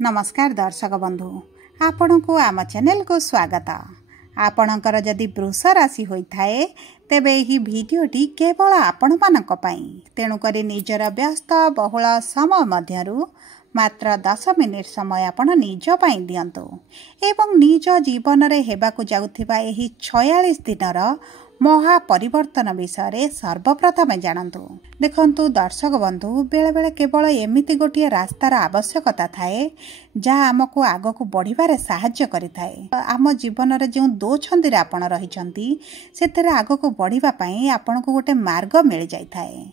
नमस्कार दर्शक बंधु आपण को आम चैनल को स्वागत। आपणकर जदि वृष राशि होता है तेबे यही भिडियोटी केवल आपण मानक पई तेणुकरी निजर व्यस्त बहुल समय मध्यरु मात्र 10 मिनिट समय आपण निज पई दियंतु एवं निज जीवन रे हेबाकु जाउथिबा एही 46 दिनर महा परिवर्तन विषय सर्वप्रथम जानतु। देखंतु दर्शक बंधु बेले बेले केवल एमिति गोटे रास्तार आवश्यकता थाए जहाँ आमको आगको बढ़िबारे साहाय्य करिथाए। आम जीवन रे जो दो छंदिरे आपण रहिचंती सेतेरे आगको बढ़िबा पई आपनको गोटे मार्ग मिल जाइथाए।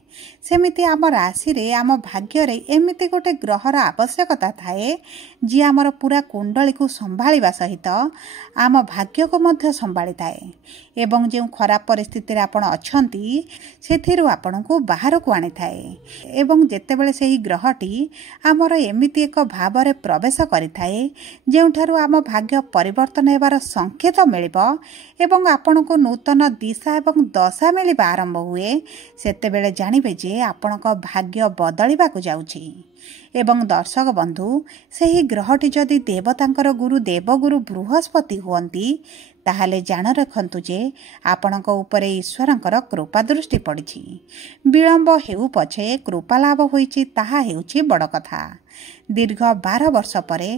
सेमिति आम राशि रे आम भाग्य रे एमिति गोटे ग्रहर आवश्यकता थाए जी आमर पूरा कुंडली को संभाळिबा सहित आम भाग्य को मध्य संभाळी थाए एवं जो खराब परिस्थिति रे आपण अछंती सेथिरु आपनको बाहर को आनी थाए एवं जेतेबेले सेही ग्रहटी आमर एमिति एक भाव रे प्रवेश करिथाए जेउठारु आम भाग्य परिवर्तन हेबार संकेत मिलिबो एवं आपनको नूतन दिशा एवं दशा मिलिबा आरंभ हुए सेतेबेले जानिबे जे आपनक भाग्य बदलिबाकु जाउछि। एवं दर्शक बंधु सेही ग्रहटी जदि देवतांकर गुरु देवगुरु बृहस्पति हुअंती ताहाले जान रखंतु जे आपणक उपरे ईश्वरंकर कृपा दृष्टि पड़िछि। विलंब हेउ पछे कृपा लाभ होइछि ताहा हेउछि बड़ कथा। दीर्घ 12 वर्ष परे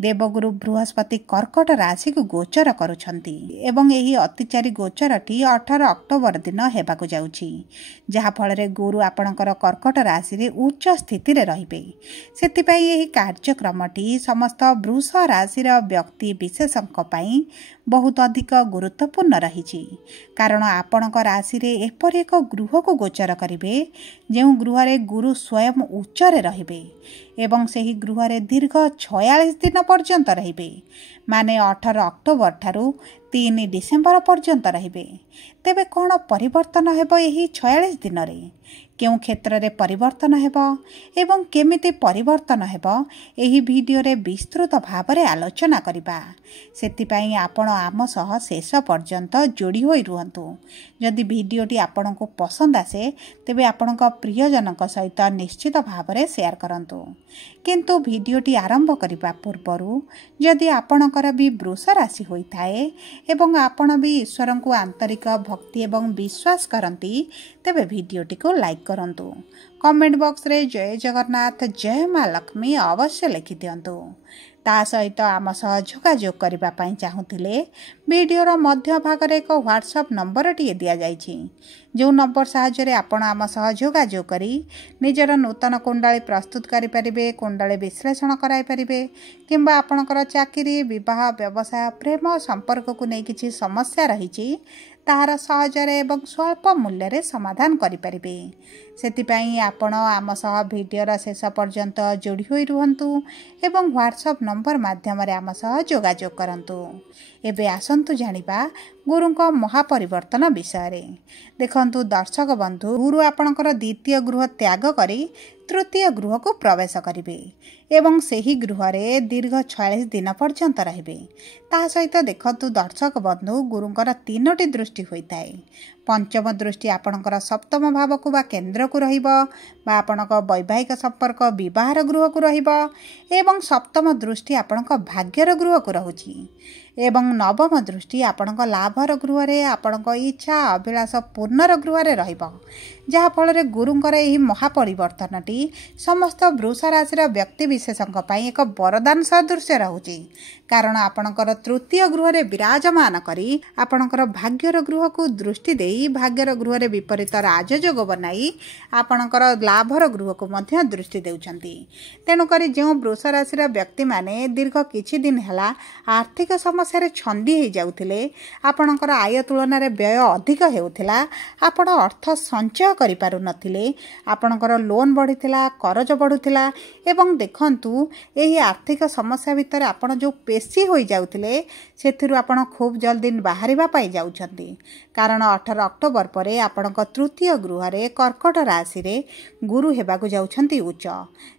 देवगुरु बृहस्पति कर्कट राशि को गोचर करुछंती एवं एही अतिचारी गोचरटी 18 अक्टोबर दिन हेबाकु जाउछि जहा फल रे गुरु आपणकर कर्कट राशि रे उच्च स्थिति रे रहिबे। सेतिपई एही कार्यक्रमटी समस्त वृष राशि रा व्यक्ति विशेषक पई बहुत अधिक गुरुत्वपूर्ण रहिछि कारण आपणक राशि रे एपर एक गृह को गोचर करिवे जेउ गृह रे गुरु स्वयं उच्च रे रहिबे एवं सेही गृह रे दीर्घ 46 दिन पर्यंत रहिबे माने 18 अक्टोबर ठारू 3 डिसेम्बर पर्यंत रहिबे। तेबे कोन परिवर्तन हेबो एही 46 दिन रे केउ क्षेत्र रे परिवर्तन हेबो एवं केमिति परिवर्तन हेबो एही वीडियो रे विस्तृत भाव रे आलोचना करिबा। सेति पई आपण आम सह शेष पर्यंत जोड़ी होई रुहंतु। जदि वीडियोटी आपण को पसंद आसे तेबे आपणक प्रियजनक सहित निश्चित भाव रे शेयर करंतु। किंतु वीडियोटी आरंभ करिबा पूर्वरु जदि आपणकर भी वृष राशि होइथाए एवं आपण भी ईश्वर को आंतरिक भक्ति एवं विश्वास करंती तेबे वीडियोटी को लाइक करंतु। कमेंट बॉक्स रे जय जगन्नाथ जय मां लक्ष्मी अवश्य लिखि दियंतु। ता सहित आम सह जोगाजोग करबा पई चाहुथिले वीडियो रो मध्य भाग रे एक व्हाट्सएप नंबर टी दिया जाइछि जो नंबर सहायता रे आपण आम सह जोगाजोग करी निजर नूतन कुंडली प्रस्तुत करि परिबे कुंडली विश्लेषण कराई परिबे किंबा आपणकर चाकरी विवाह व्यवसाय प्रेम संपर्क को नै किछि समस्या रहिछि ताहार सहजरे एवं स्वल्प मूल्य रे समाधान करि परिबे। सेतिपई आपण आम सह वीडियो रा शेष पर्यंत जोड़ी होई रुहंतु एवं व्हाट्सएप नंबर माध्यम रे आम सह जोगाजोग करंतु। एबे आसंतु जानिबा गुरुको महापरिवर्तन विषय रे। देखंतु दर्शक बंधु गुरु आपणकर द्वितीय गृह त्याग करी तृतीय गृह को प्रवेश करिवे एवं सेही गृह रे दीर्घ 46 दिन पर्यंत रहिबे। ता सहित देखंतु दर्शक बंधु गुरुंकर 3टी दृष्टि होइताए। पंचम दृष्टि आपणकर सप्तम भाव को बा केंद्र को रहिबो बा आपणक वैवाहिक संपर्क विवाहर गृह को रहिबो एवं सप्तम दृष्टि आपणक भाग्यर गृह को रहुछि एवं नवम दृष्टि आपणक लाभर गृह रे आपणक इच्छा अभिलाष पूर्णर गृह रे रहिबो जहा फल रे गुरुंकर एही महापरिवर्तनटी समस्त वृष राशि रा व्यक्ति विशेषक पई एक वरदान सदृश रहुछि कारण आपणकर तृतीय गृह रे विराजमान करी आपणकर भाग्यर गृह को दृष्टि देई भाग्यर गृह रे विपरीत राजयोग बनाई आपणकर लाभर गृह को मध्य दृष्टि देउछंती। तेणु करी जो वृष राशि रा व्यक्ति माने दीर्घ किछि दिन हला आर्थिक समस्या रे छंदी हे जाउथिले आपणकर आय तुलना रे व्यय अधिक हेउथिला आपण अर्थ संचय करि पारु नथिले आपणकर लोन बढ़िथिला करज बढ़ुथिला एवं देखंतु एही आर्थिक समस्या भितर आपण जो पेशी होई जाउथिले सेथिरु आपण खूब जल्दी बाहरिबा पाई जाउछंती कारण 18 अक्टोबर परे आपणक तृतीय गृह रे कर्कट राशि रे गुरु हेबाकु जाउछंती उच्च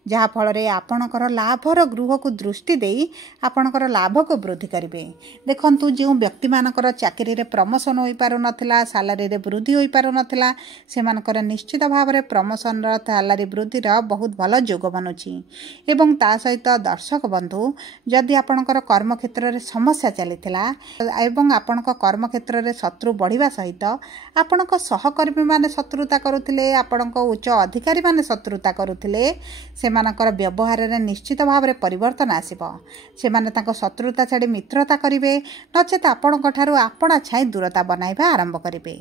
ଯାହାଫଳରେ ଆପଣଙ୍କର ଲାଭର ଗୃହକୁ ଦୃଷ୍ଟି ଦେଇ ଆପଣଙ୍କର ଲାଭକୁ ବୃଦ୍ଧି କରିବେ। ଦେଖନ୍ତୁ, ଯେଉଁ ବ୍ୟକ୍ତିମାନଙ୍କର ଚାକିରିରେ ପ୍ରମୋସନ୍ ହୋଇପାରୁନଥିଲା, ସାଲାରୀରେ ବୃଦ୍ଧି ହୋଇପାରୁନଥିଲା, ସେମାନଙ୍କର ନିଶ୍ଚିତ ଭାବରେ ପ୍ରମୋସନ୍ର ସାଲାରୀ ବୃଦ୍ଧିର ବହୁତ ଭଲ ଯୋଗ ବନୁଛି। ଏବଂ ତା ସହିତ ଦର୍ଶକ ବନ୍ଧୁ, ଯଦି ଆପଣଙ୍କର କର୍ମକ୍ଷେତ୍ରରେ ସମସ୍ୟା ଚାଲିଥିଲା ଏବଂ ଆପଣଙ୍କ କର୍ମକ୍ଷେତ୍ରରେ ଶତ୍ରୁ ବଢ଼ିବା ସହିତ ଆପଣଙ୍କ ସହକର୍ମୀମାନେ ଶତ୍ରୁତା କରୁଥିଲେ, ଆପଣଙ୍କ ଉଚ୍ଚ ଅଧିକାରୀମାନେ ଶତ୍ରୁତା କରୁଥିଲେ, ସେମାନଙ୍କର ବ୍ୟବହାରରେ ନିଶ୍ଚିତ ଭାବରେ ପରିବର୍ତ୍ତନ ଆସିବ। ସେମାନେ ତାଙ୍କ ଶତ୍ରୁତା ଛାଡ଼ି ମିତ୍ରତା କରିବେ, ନଚେତ ଆପଣଙ୍କ ଠାରୁ ଆପଣା ଛାଇ ଦୂରତା ବନାଇବା ଆରମ୍ଭ କରିବେ।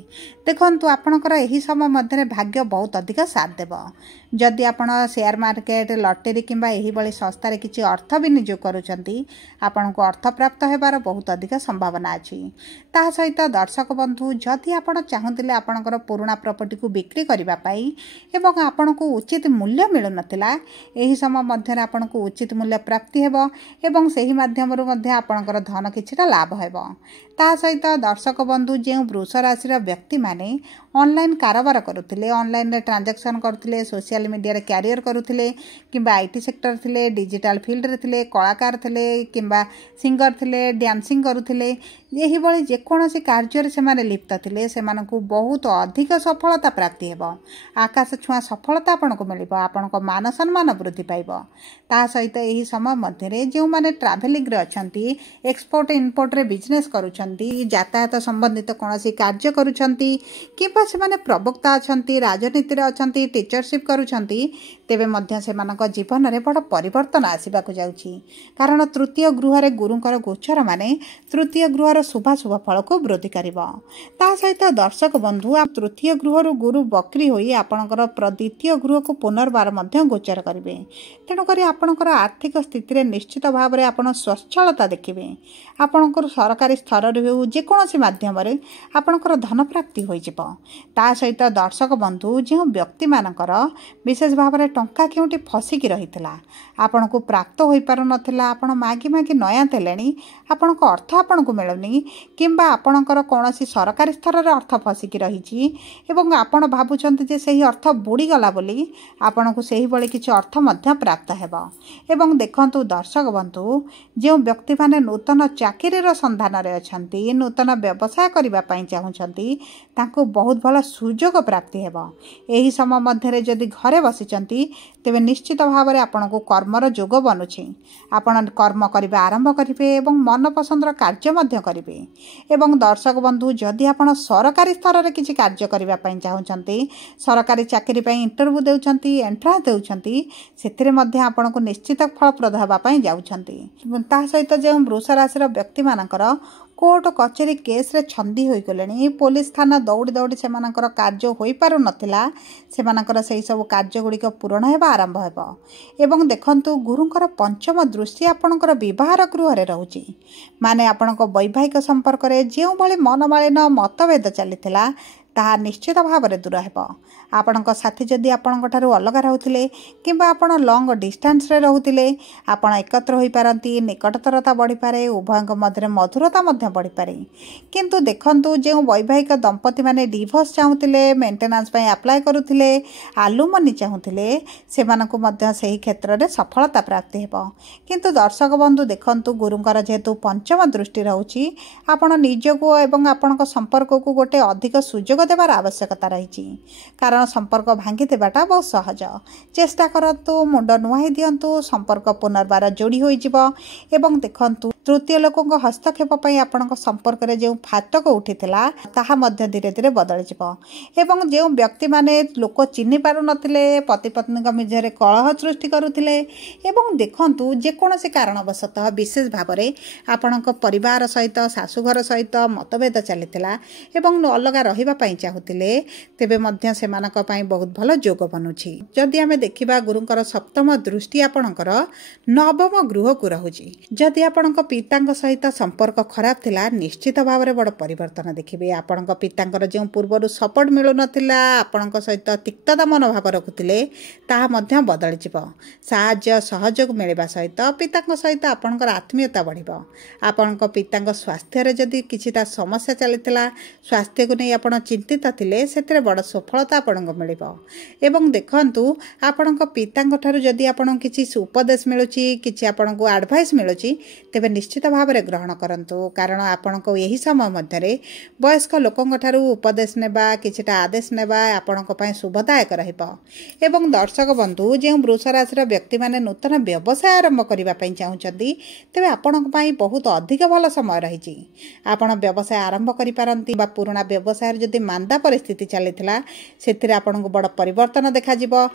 ଦେଖନ୍ତୁ, ଆପଣଙ୍କର ଏହି ସମୟ ମଧ୍ୟରେ ଭାଗ୍ୟ ବହୁତ ଅଧିକ ସାଥ ଦେବ। ଯଦି ଆପଣ ସେୟାର ମାର୍କେଟ, ଲଟେରୀ କିମ୍ବା ଏହିଭଳି ସଂସ୍ଥାରେ କିଛି ଅର୍ଥ ବିନିଯୋଗ କରୁଛନ୍ତି, ଆପଣଙ୍କୁ ଅର୍ଥ ପ୍ରାପ୍ତ ହେବାର ବହୁତ ଅଧିକ ସମ୍ଭାବନା ଅଛି। ତାହା ସହିତ ଦର୍ଶକ ବନ୍ଧୁ, ଯଦି ଆପଣ ଚାହୁଁଥିଲେ ଆପଣଙ୍କର ପୁରୁଣା ପ୍ରପର୍ଟିକୁ ବିକ୍ରି କରିବା ପାଇଁ ଏବଂ ଆପଣଙ୍କୁ ଉଚିତ ମୂଲ୍ୟ ମିଳୁନଥିଲା, ଏହି ସମୟ ମଧ୍ୟରେ ଆପଣଙ୍କୁ ଉଚିତ ମୂଲ୍ୟ ପ୍ରାପ୍ତି ହେବ ଏବଂ ସେହି ମାଧ୍ୟମରୁ ମଧ୍ୟ ଆପଣଙ୍କର ଧନ କିଛିଟା ଲାଭ ହେବ। ତା ସହିତ ଦର୍ଶକ ବନ୍ଧୁ, ଯେଉଁ ବୃଷ ରାଶିର ବ୍ୟକ୍ତିମାନେ ଅନଲାଇନ୍ କାରବାର କରୁଥିଲେ, ଅନଲାଇନ୍ରେ ଟ୍ରାଞ୍ଜାକ୍ସନ୍ କରୁଥିଲେ, ସୋସିଆଲ ମିଡ଼ିଆରେ କ୍ୟାରିୟର କରୁଥିଲେ କିମ୍ବା IT ସେକ୍ଟର ଥିଲେ, ଡିଜିଟାଲ ଫିଲ୍ଡରେ ଥିଲେ, କଳାକାର ଥିଲେ କିମ୍ବା ସିଙ୍ଗର ଥିଲେ, ଡ୍ୟାନ୍ସିଂ କରୁଥିଲେ, ଏହିଭଳି ଯେକୌଣସି କାର୍ଯ୍ୟରେ ସେମାନେ ଲିପ୍ତ ଥିଲେ, ସେମାନଙ୍କୁ ବହୁତ ଅଧିକ ସଫଳତା ପ୍ରାପ୍ତି ହେବ। ଆକାଶ ଛୁଆଁ ସଫଳତା ଆପଣଙ୍କୁ ମିଳିବ, ଆପଣଙ୍କ ମାନ ସମ୍ମାନ ବୃଦ୍ଧି ପାଇବ। ତା ସହିତ ଏହି ସମୟ ମଧ୍ୟରେ ଯେଉଁମାନେ ଟ୍ରାଭେଲିଂରେ ଅଛନ୍ତି, ଏକ୍ସପୋର୍ଟ ଇମ୍ପୋର୍ଟରେ ବିଜନେସ୍ କରୁଛନ୍ତି, ଯାତାୟାତ ସମ୍ବନ୍ଧିତ କୌଣସି କାର୍ଯ୍ୟ କରୁଛନ୍ତି କିମ୍ବା ସେମାନେ ପ୍ରବକ୍ତା ଅଛନ୍ତି, ରାଜନୀତିରେ ଅଛନ୍ତି, ଟିଚରସିପ୍ କରୁଛନ୍ତି, ତେବେ ମଧ୍ୟ ସେମାନଙ୍କ ଜୀବନରେ ବଡ଼ ପରିବର୍ତ୍ତନ ଆସିବାକୁ ଯାଉଛି। କାରଣ ତୃତୀୟ ଗୃହରେ ଗୁରୁଙ୍କର ଗୋଚର ମାନେ ତୃତୀୟ ଗୃହର ଶୁଭାଶୁଭ ଫଳକୁ ବୃଦ୍ଧି କରିବ। ତା ସହିତ ଦର୍ଶକ ବନ୍ଧୁ, ତୃତୀୟ ଗୃହରୁ ଗୁରୁ ବକ୍ରି ହୋଇ ଆପଣଙ୍କର ଦ୍ୱିତୀୟ ଗୃହକୁ ପୁନର୍ବାର ମଧ୍ୟ ଗୋଚର କରିବେ। ତେଣୁକରି ଆପଣଙ୍କର ଆର୍ଥିକ ସ୍ଥିତିରେ ନିଶ୍ଚିତ ଭାବରେ ଆପଣ ସ୍ୱଚ୍ଛଳତା ଦେଖିବେ। ଆପଣଙ୍କର ସରକାରୀ ସ୍ତରରେ ହେଉ, ଯେକୌଣସି ମାଧ୍ୟମରେ ଆପଣଙ୍କର ଧନ ପ୍ରାପ୍ତି ହୋଇଯିବ। ତା ସହିତ ଦର୍ଶକ ବନ୍ଧୁ, ଯେଉଁ ବ୍ୟକ୍ତିମାନଙ୍କର ବିଶେଷ ଭାବରେ ଟଙ୍କା କେଉଁଠି ଫସିକି ରହିଥିଲା, ଆପଣଙ୍କୁ ପ୍ରାପ୍ତ ହୋଇପାରୁନଥିଲା, ଆପଣ ମାଗି ମାଗି ନୟାନ୍ତ ହେଲେଣି, ଆପଣଙ୍କ ଅର୍ଥ ଆପଣଙ୍କୁ ମିଳୁନି କିମ୍ବା ଆପଣଙ୍କର କୌଣସି ସରକାରୀ ସ୍ତରରେ ଅର୍ଥ ଫସିକି ରହିଛି ଏବଂ ଆପଣ ଭାବୁଛନ୍ତି ଯେ ସେହି ଅର୍ଥ ବୁଡ଼ିଗଲା ବୋଲି, ଆପଣଙ୍କୁ ସେହିଭଳି କିଛି ଅର୍ଥ ମଧ୍ୟ ପ୍ରାପ୍ତ ହେବ। ଏବଂ ଦେଖନ୍ତୁ ଦର୍ଶକ ବନ୍ଧୁ, ଯେଉଁ ବ୍ୟକ୍ତିମାନେ ନୂତନ ଚାକିରିର ସନ୍ଧାନରେ ଅଛନ୍ତି, ନୂତନ ବ୍ୟବସାୟ କରିବା ପାଇଁ ଚାହୁଁଛନ୍ତି, ତାଙ୍କୁ ବହୁତ ଭଲ ସୁଯୋଗ ପ୍ରାପ୍ତି ହେବ। ଏହି ସମୟ ମଧ୍ୟରେ ଯଦି ଘରେ ବସିଛନ୍ତି, ତେବେ ନିଶ୍ଚିତ ଭାବରେ ଆପଣଙ୍କୁ କର୍ମର ଯୋଗ ବନୁଛି। ଆପଣ କର୍ମ କରିବା ଆରମ୍ଭ କରିବେ ଏବଂ ମନପସନ୍ଦର କାର୍ଯ୍ୟ ମଧ୍ୟ କରିବେ। ଏବଂ ଦର୍ଶକ ବନ୍ଧୁ, ଯଦି ଆପଣ ସରକାରୀ ସ୍ତରରେ କିଛି କାର୍ଯ୍ୟ କରିବା ପାଇଁ ଚାହୁଁଛନ୍ତି, ସରକାରୀ ଚାକିରି ପାଇଁ ଇଣ୍ଟରଭ୍ୟୁ ଦେଉଛନ୍ତି, ଏଣ୍ଟ୍ରାନ୍ସ ଦେଉଛନ୍ତି, ସେଥିରେ ମଧ୍ୟ ଆପଣଙ୍କୁ ନିଶ୍ଚିତ ଫଳପ୍ରଦ ହେବା ପାଇଁ ଯାଉଛନ୍ତି। ତା ସହିତ ଯେଉଁ ବୃଷ ରାଶିର ବ୍ୟକ୍ତିମାନଙ୍କର କୋର୍ଟ କଚେରୀ କେସ୍ରେ ଛନ୍ଦି ହୋଇଗଲେଣି, ପୋଲିସ ଥାନା ଦୌଡ଼ି ଦୌଡ଼ି ସେମାନଙ୍କର କାର୍ଯ୍ୟ ହୋଇପାରୁନଥିଲା, ସେମାନଙ୍କର ସେହି ସବୁ କାର୍ଯ୍ୟଗୁଡ଼ିକ ପୂରଣ ହେବା ଆରମ୍ଭ ହେବ। ଏବଂ ଦେଖନ୍ତୁ, ଗୁରୁଙ୍କର ପଞ୍ଚମ ଦୃଷ୍ଟି ଆପଣଙ୍କର ବିବାହର ଗୃହରେ ରହୁଛି, ମାନେ ଆପଣଙ୍କ ବୈବାହିକ ସମ୍ପର୍କରେ ଯେଉଁଭଳି ମନମାଳିନ ମତଭେଦ ଚାଲିଥିଲା, ତାହା ନିଶ୍ଚିତ ଭାବରେ ଦୂର ହେବ। ଆପଣଙ୍କ ସାଥୀ ଯଦି ଆପଣଙ୍କ ଠାରୁ ଅଲଗା ରହୁଥିଲେ କିମ୍ବା ଆପଣ ଲଙ୍ଗ ଡିଷ୍ଟାନ୍ସରେ ରହୁଥିଲେ, ଆପଣ ଏକତ୍ର ହୋଇପାରନ୍ତି, ନିକଟତରତା ବଢ଼ିପାରେ, ଉଭୟଙ୍କ ମଧ୍ୟରେ ମଧୁରତା ମଧ୍ୟ ବଢ଼ିପାରେ। କିନ୍ତୁ ଦେଖନ୍ତୁ, ଯେଉଁ ବୈବାହିକ ଦମ୍ପତିମାନେ ଡିଭୋର୍ସ ଚାହୁଁଥିଲେ, ମେଣ୍ଟେନାନ୍ସ ପାଇଁ ଆପ୍ଲାଏ କରୁଥିଲେ, ଆଲୁମନି ଚାହୁଁଥିଲେ, ସେମାନଙ୍କୁ ମଧ୍ୟ ସେହି କ୍ଷେତ୍ରରେ ସଫଳତା ପ୍ରାପ୍ତି ହେବ। କିନ୍ତୁ ଦର୍ଶକ ବନ୍ଧୁ ଦେଖନ୍ତୁ, ଗୁରୁଙ୍କର ଯେହେତୁ ପଞ୍ଚମ ଦୃଷ୍ଟି ରହୁଛି, ଆପଣ ନିଜକୁ ଏବଂ ଆପଣଙ୍କ ସମ୍ପର୍କକୁ ଗୋଟେ ଅଧିକ ସୁଯୋଗ ଦେବାର ଆବଶ୍ୟକତା ରହିଛି। କାରଣ ସମ୍ପର୍କ ଭାଙ୍ଗି ଦେବାଟା ବହୁତ ସହଜ। ଚେଷ୍ଟା କରନ୍ତୁ, ମୁଣ୍ଡ ନୁଆଁଇ ଦିଅନ୍ତୁ, ସମ୍ପର୍କ ପୁନର୍ବାର ଯୋଡ଼ି ହୋଇଯିବ। ଏବଂ ଦେଖନ୍ତୁ, ତୃତୀୟ ଲୋକଙ୍କ ହସ୍ତକ୍ଷେପ ପାଇଁ ଆପଣଙ୍କ ସମ୍ପର୍କରେ ଯେଉଁ ଫାଟକ ଉଠିଥିଲା, ତାହା ମଧ୍ୟ ଧୀରେ ଧୀରେ ବଦଳିଯିବ। ଏବଂ ଯେଉଁ ବ୍ୟକ୍ତିମାନେ ଲୋକ ଚିହ୍ନି ପାରୁନଥିଲେ, ପତି ପତ୍ନୀଙ୍କ ମଧ୍ୟରେ କଳହ ସୃଷ୍ଟି କରୁଥିଲେ, ଏବଂ ଦେଖନ୍ତୁ ଯେକୌଣସି କାରଣବଶତଃ ବିଶେଷ ଭାବରେ ଆପଣଙ୍କ ପରିବାର ସହିତ, ଶାଶୁଘର ସହିତ ମତଭେଦ ଚାଲିଥିଲା ଏବଂ ଅଲଗା ରହିବା ପାଇଁ ଚାହୁଁଥିଲେ, ତେବେ ମଧ୍ୟ ସେମାନଙ୍କ ପାଇଁ ବହୁତ ଭଲ ଯୋଗ ବନୁଛି। ଯଦି ଆମେ ଦେଖିବା, ଗୁରୁଙ୍କର ସପ୍ତମ ଦୃଷ୍ଟି ଆପଣଙ୍କର ନବମ ଗୃହକୁ ରହୁଛି। ଯଦି ଆପଣଙ୍କ पितांक सहित संपर्क खराब थिला निश्चित भाव में बड़ परिवर्तन देखिए। आपण पितांकर जो पूर्वर सपोर्ट मिलू नथिला आपण सहित तिक्तता मनोभाव रखुले ताहा मध्य बदल जीव। साहाय्य सहयोग मिलवा सहित पितांक सहित आपणकर आत्मीयता बढ़िबो। आपण पितांक स्वास्थ्य रे जदि किछिटा समस्या चलीथिला स्वास्थ्य को नहीं आपण चिंतित थिले सेतरे बड़ सफलता आपणको मिलिबो। एवं देखंतु आपणक पितांक ठारू जदि आपण किछि उपदेश मिलुची किछि आपणको एडवाइस मिलुची तेबे निश्चित भाव में ग्रहण करंतु। कारण आपण को यही समय मध्य वयस्क लोकों ठारू उपदेश नेबा किछिटा आदेश नेबा आपण को शुभदायक रहिबो। एवं दर्शक बंधु जो वृष राशि व्यक्ति माने नूतन व्यवसाय आरंभ करने चाहूँगी तेबे आपण बहुत अधिक भल समय रही। आपण व्यवसाय आरंभ करिपारंती बा पुराना व्यवसाय जदि मांदा परिस्थिति चलीथिला सेथिरे आपण को बड़ परिवर्तन देखा जिवो।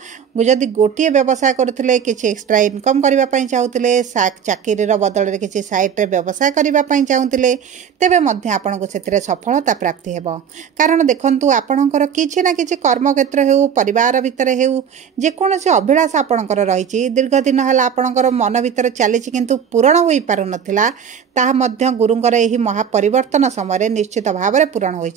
जदि गोटिए व्यवसाय करुथिले किछि एक्स्ट्रा इनकम करबा पई चाहूतिले चाकरी बदल रे किछि साइट रे व्यवसाय करबा पई चाहूतिले तेबे मध्य आपण को सेथिरे सफलता प्राप्ति हेबो। कारण देखंतु आपणकर किछि ना किछि कर्म क्षेत्र हेउ परिवार भितर हेउ जे कोनोसी अभिलाषा आपणकर रहिछि दीर्घ दिन हला आपणकर मन भितर चलीछि किंतु पूर्ण होई पारु नथिला ताहा मध्य गुरुंकर एही महापरिवर्तन समय निश्चित भाव में पूरण हो।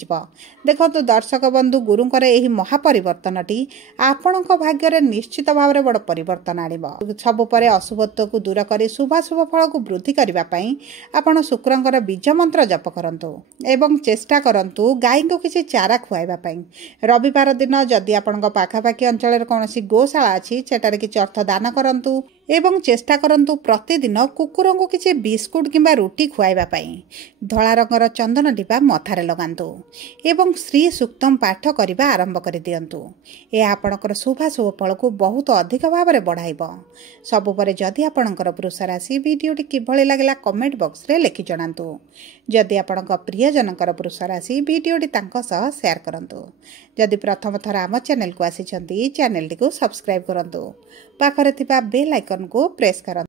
देखो दर्शक बंधु गुरुंकर एही महापरिवर्तनटी आपणक भाग्य रे निश्चित भाव में बड़ परिवर्तन आनिबो। सबु परे अशुभत्व को दूर करी शुभाशुभ फल को वृद्धि करबा पई आपण शुक्रंकर बीज मंत्र जप करंतु एवं चेष्टा करंतु गाय को किसी चारा खुआइबा पई। रविवार दिन जदि आपणक पाखापाखी अंचल रे कोनोसी गोशाला अछि सेटारे किछि अर्थ दान करंतु एवं चेष्टा करंतु प्रतिदिन कुकुर को किसी बिस्कुट किंबा रुटी खुआइबा पई। धला रंगर चंदन डिबा मथारे लगांतु एवं श्री सूक्तम पाठ करबा आरंभ कर दियंतु। ए आपणकर शुभाशुभ फल को बहुत अधिक भाव में बढ़ाइब। सबु परे जदि आपणकर वृष राशि वीडियोटी किभଳି लागला कमेंट बॉक्स रे लिखि जणांतु। जदि आपणक प्रियजनकर वृष राशि वीडियोटी तांको सह शेयर करंतु। जदि प्रथम थर आम चैनल को आसी चंती चैनल टी को सब्सक्राइब करंतु। पाखरे थिबा बेल आइकन को प्रेस करंतु।